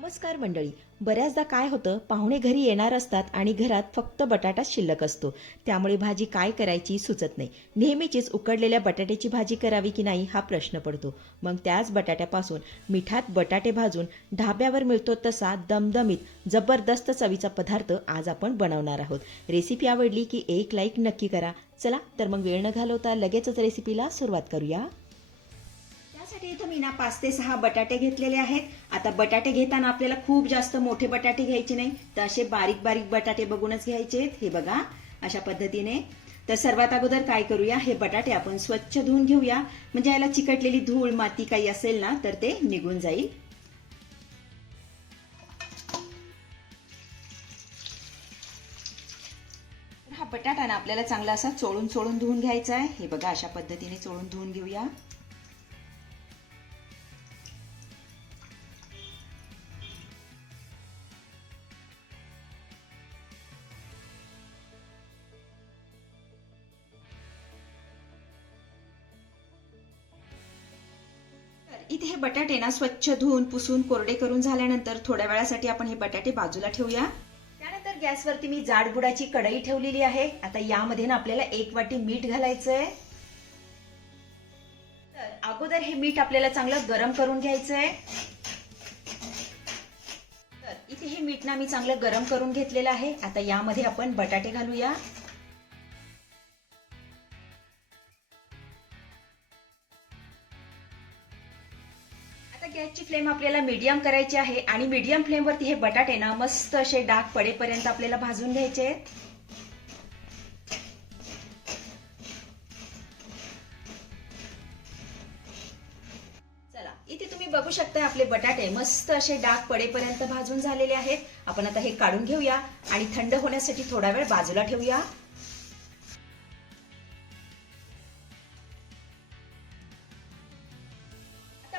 नमस्कार मंडळी. बऱ्याचदा काय होतं, पाहुणे घरी येणार असतात आणि घरात फक्त बटाटाच शिल्लक असतो. त्यामुळे भाजी काय करायची सुचत नाही. नेहमीचीच उकडलेल्या बटाट्याची भाजी करावी की नाही हा प्रश्न पडतो. मग त्याच बटाट्यापासून मिठात बटाटे भाजून ढाब्यावर मिळतो तसा दमदमीत जबरदस्त चवीचा पदार्थ आज आपण बनवणार आहोत. रेसिपी आवडली की एक लाईक नक्की करा. चला तर मग वेळ न घालवता लगेचच रेसिपीला सुरुवात करूया. त्यासाठी इथं मी ना 5 ते 6 बटाटे घेतलेले आहेत. आता बटाटे घेताना आपल्याला खूप जास्त मोठे बटाटे घ्यायचे नाही, तर असे बारीक बारीक बटाटे बघूनच घ्यायचे. हे बघा अशा पद्धतीने. तर सर्वात अगोदर काय करूया, हे बटाटे आपण स्वच्छ धुवून घेऊया, म्हणजे याला चिकटलेली धूळ माती काही असेल ना तर ते निघून जाईल. हा बटाटा ना आपल्याला चांगला असा चोळून चोळून धुवून घ्यायचा आहे. हे बघा अशा पद्धतीने चोळून धुवून घेऊया. इथे हे बटाटे ना स्वच्छ धुवून पुसून कोरडे करून झाल्यानंतर थोड्या वेळासाठी आपण हे बटाटे बाजूला ठेवूया. त्यानंतर गॅसवरती मी जाडबुडाची कढई ठेवलेली आहे. आता यामध्ये ना आपल्याला 1 वाटी मीठ घालायचंय. तर अगोदर हे मीठ आपल्याला चांगलं गरम करून घ्यायचंय. तर इथे हे मीठ ना मी चांगलं गरम करून घेतलेलं आहे. आता यामध्ये आपण बटाटे घालूया. गॅसची फ्लेम आपल्याला मीडियम करायची आहे आणि मीडियम फ्लेम वरती हे बटाटे ना मस्त असे डाग पडेपर्यंत आपल्याला भाजून घ्यायचे आहेत. चला इथे तुम्ही बघू शकता आपले बटाटे मस्त असे डाग पडेपर्यंत भाजून झालेले आहेत. आपण आता हे काढून घेऊया आणि थंड होण्यासाठी थोडा वेळ बाजूला ठेवूया.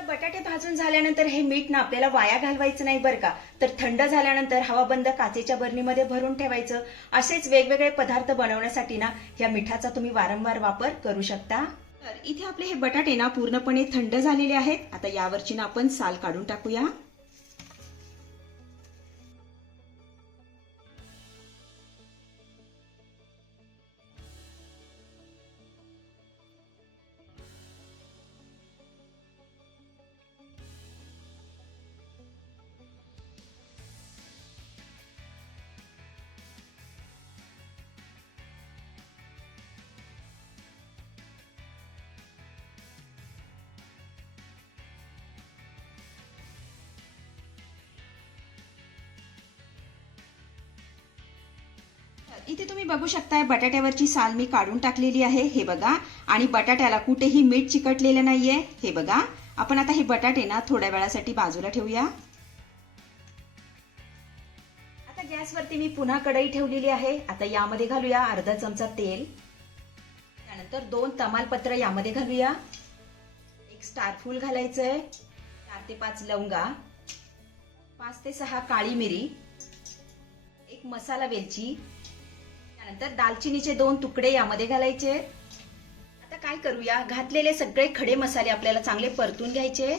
बटाटे भाजून झाल्यानंतर हे मीठ ना आपल्याला वाया घालवायचं नाही बरं का. तर थंड झाल्यानंतर हवाबंद काचेच्या बरणीमध्ये भरून ठेवायचं. असेच वेगवेगळे पदार्थ बनवण्यासाठी ना या मिठाचा तुम्ही वारंवार वापर करू शकता. तर इथे आपले हे बटाटे ना पूर्णपणे थंड झालेले आहेत. आता यावरची ना आपण साल काढून टाकूया. इथे तुम्ही बघू शकताय बटाट्यावरची साल मी काढून टाकलेली आहे. हे बघा. आणि बटाट्याला कुठेही मीठ चिकटलेलं नाहीये. हे बघा. आपण आता हे बटाटे ना थोड्या वेळासाठी बाजूला ठेवूया. आता गॅसवरती मी पुन्हा कढई ठेवलेली आहे. आता यामध्ये घालूया अर्धा चमचा तेल. त्यानंतर 2 तमालपत्र यामध्ये घालूया. 1 स्टार फूल घालायचंय. 4 ते 5 लवंगा, 5 ते 6 काळी मिरी, 1 मसाला वेलची, त्यानंतर दालचिनीचे 2 तुकडे यामध्ये घालायचे. आता काय करूया, घातलेले सगळे खडे मसाले आपल्याला चांगले परतून घ्यायचे.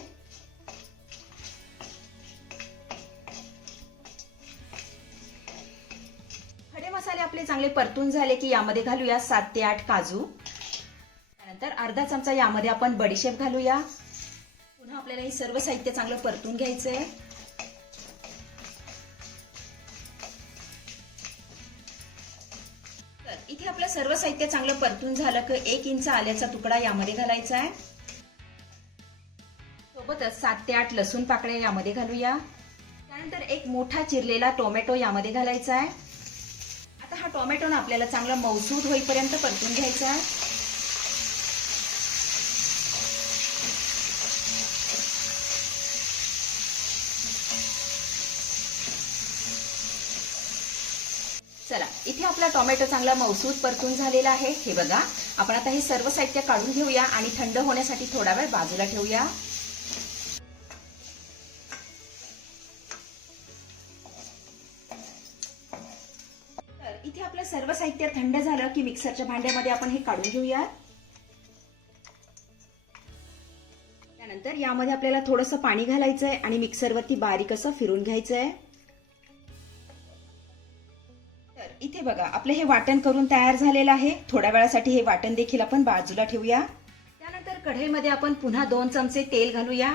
खडे मसाले आपले चांगले परतून झाले की यामध्ये घालूया 7 ते 8 काजू. त्यानंतर अर्धा चमचा यामध्ये आपण बडीशेप घालूया. पुन्हा आपल्याला हे सर्व साहित्य चांगलं परतून घ्यायचंय. इथे आपलं सर्व साहित्य चांगलं परतून झालं की 1 इंच आल्याचा तुकडा यामध्ये घालायचा आहे. सोबतच 7 ते 8 लसूण पाकळ्या यामध्ये घालूया. त्यानंतर 1 मोठा चिरलेला टोमॅटो यामध्ये घालायचा आहे. आता हा टोमॅटो ना आपल्याला चांगला मऊसूद होईपर्यंत परतून घ्यायचा आहे. चला इथे आपला टोमॅटो चांगला मऊसूद परतून झालेला आहे. हे बघा. आपण आता हे सर्व साहित्य काढून घेऊया आणि थंड होण्यासाठी थोडा वेळ बाजूला ठेवूया. तर इथे आपलं सर्व साहित्य थंड झालं की मिक्सरच्या भांड्यामध्ये आपण हे काढून घेऊया. त्यानंतर या यामध्ये आपल्याला थोडंसं पाणी घालायचं आहे आणि मिक्सरवरती बारीक असं फिरून घ्यायचं आहे. तर इथे बघा आपलं हे वाटण करून तयार झालेलं आहे. थोड्या वेळासाठी हे वाटण देखील आपण बाजूला ठेवूया. त्यानंतर कढईमध्ये आपण पुन्हा 2 चमचे तेल घालूया.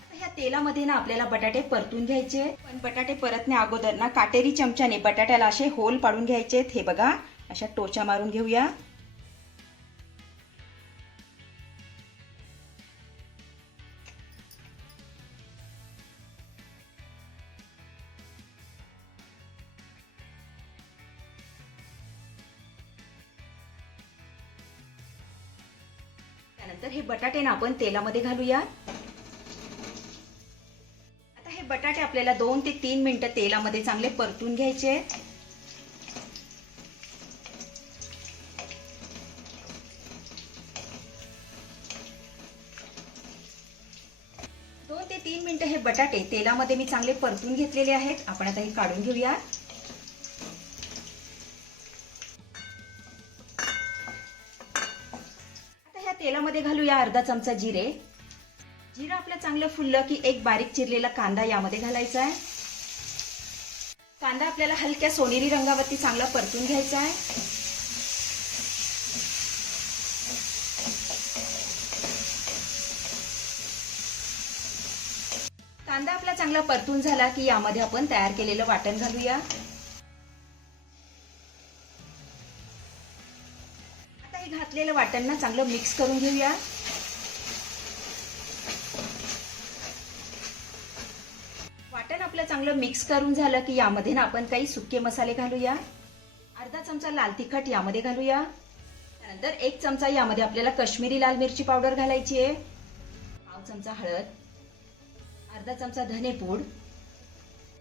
आता ह्या तेलामध्ये ना आपल्याला बटाटे परतून घ्यायचे. पण बटाटे परतण्या अगोदर ना काटेरी चमच्याने बटाट्याला असे होल पाडून घ्यायचे. हे बघा अशा टोचा मारून घेऊया. त्यानंतर हे बटाटे ना आपण तेलामध्ये घालूया. आता हे बटाटे आपल्याला 2 ते 3 मिनिटं तेलामध्ये चांगले परतून घ्यायचे. 2 ते 3 मिनिटं हे बटाटे तेलामध्ये मी चांगले परतून घेतलेले आहेत. आपण आता हे काढून घेऊया. आता ह्या तेलामध्ये घालूया अर्धा चमचा जिरे. जिरं आपलं चांगलं फुललं की एक बारीक चिरलेला कांदा यामध्ये घालायचा आहे. कांदा आपल्याला हलक्या सोनेरी रंगावरती चांगला परतून घ्यायचा आहे. कांदा आपला चांगला परतून झाला की यामध्ये आपण तयार केलेलं वाटण घालूया. आता हे घातलेलं वाटण ना चांगलं मिक्स करून घेऊया. वाटण आपलं चांगलं मिक्स करून झालं की यामध्ये ना आपण काही सुके मसाले घालूया. अर्धा चमचा लाल तिखट यामध्ये घालूया. त्यानंतर 1 चमचा यामध्ये आपल्याला काश्मीरी लाल मिरची पावडर घालायची आहे. पाव चमचा हळद, अर्धा चमचा धनेपूड,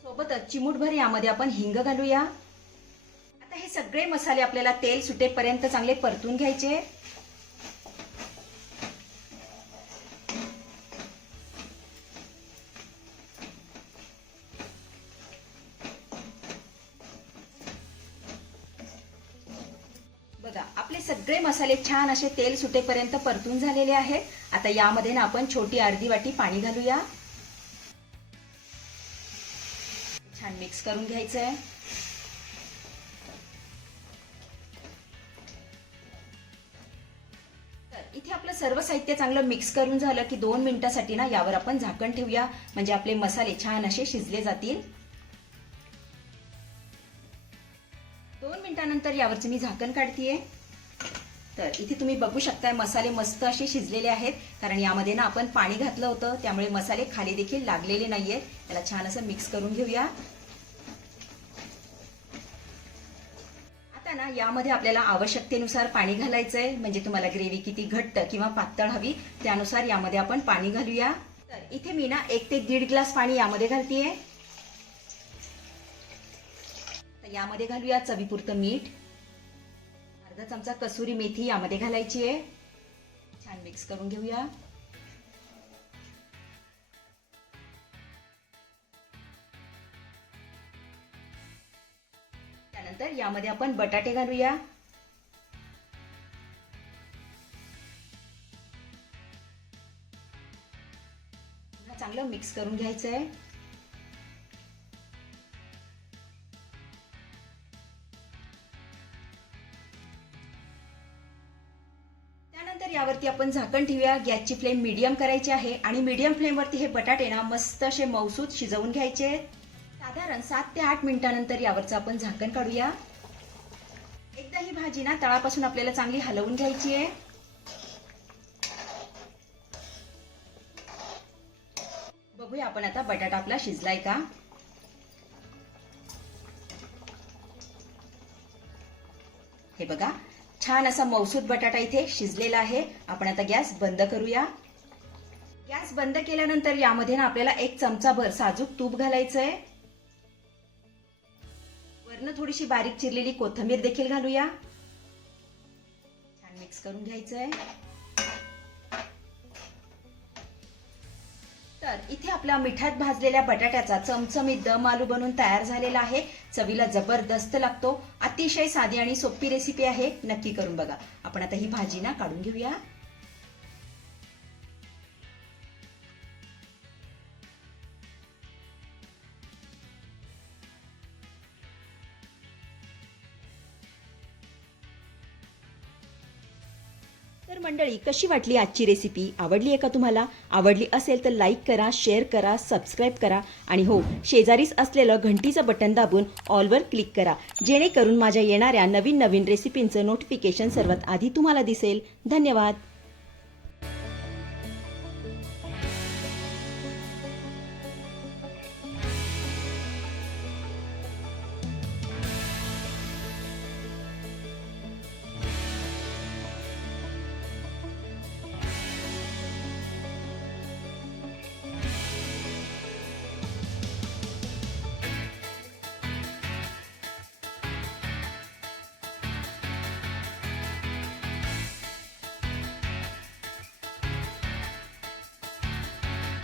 सोबतच चिमूटभर यामध्ये आपण हिंग घालूया. आता हे सगळे मसाले आपल्याला तेल सुटेपर्यंत चांगले परतून घ्यायचे. बघा आपले सगळे मसाले छान असे तेल सुटेपर्यंत परतून झालेले आहेत. आता यामध्ये ना आपण छोटी अर्धी वाटी पाणी घालूया. छान मिक्स करून घ्यायचं आहे. तर इथे आपलं सर्व साहित्य चांगलं मिक्स करून झालं की 2 मिनिटांसाठी ना यावर आपण झाकण ठेवूया. म्हणजे आपले मसाले छान असे शिजले जातील. 2 मिनिटांनंतर यावरचं मी झाकण काढतेय. तर इथे तुम्ही बघू शकताय मसाले मस्त असे शिजलेले आहेत. कारण यामध्ये ना आपण पाणी घातलं होतं, त्यामुळे मसाले खाली देखील लागलेले नाहीयेत. त्याला छान असं मिक्स करून घेऊया. आता ना यामध्ये आपल्याला आवश्यकतेनुसार पाणी घालायचंय. म्हणजे तुम्हाला ग्रेव्ही किती घट्ट किंवा पातळ हवी त्यानुसार यामध्ये आपण पाणी घालूया. तर इथे मी ना 1 ते 1.5 ग्लास पाणी यामध्ये घालतेय. यामध्ये घालूया चवीपुरतं मीठ. अर्धा चमचा कसुरी मेथी यामध्ये घालायची आहे. छान मिक्स करून घेऊया. त्यानंतर यामध्ये आपण बटाटे घालूया. चांगलं मिक्स करून घ्यायचं आहे. यावरती आपण झाकण ठेवूया. गॅसची फ्लेम मीडियम करायची आहे आणि मीडियम फ्लेमवरती हे बटाटे ना मस्त असे मऊसूत शिजवून घ्यायचे. साधारण 7 ते 8 मिनिटांनंतर यावरचं आपण झाकण काढूया. एकदा ही भाजी ना तळापासून आपल्याला चांगली हलवून घ्यायची आहे. बघूया आपण आता बटाटा आपला शिजलाय का. हे बघा छान असा मऊसूत बटाटा इथे शिजलेला आहे. आपण आता गॅस बंद करूया. गॅस बंद केल्यानंतर यामध्ये ना आपल्याला 1 चमचाभर साजूक तूप घालायचंय. वरनं थोडीशी बारीक चिरलेली कोथिंबीर देखील घालूया. छान मिक्स करून घ्यायचंय. तर इथे आपला मिठात भाजलेल्या बटाट्याचा चमचमीत दम आलू बनून तयार झालेला आहे. चवीला जबरदस्त लागतो. अतिशय साधी आणि सोपी रेसिपी आहे. नक्की करून बघा. आपण आता ही भाजी ना काढून घेऊया. तर मंडळी, कशी वाटली आजची रेसिपी? आवडली आहे का तुम्हाला? आवडली असेल तर लाईक करा, शेअर करा, सबस्क्राईब करा आणि हो, शेजारीच असलेलं घंटीचं बटन दाबून ऑलवर क्लिक करा, जेणेकरून माझ्या येणाऱ्या नवीन नवीन रेसिपींचं नोटिफिकेशन सर्वात आधी तुम्हाला दिसेल. धन्यवाद.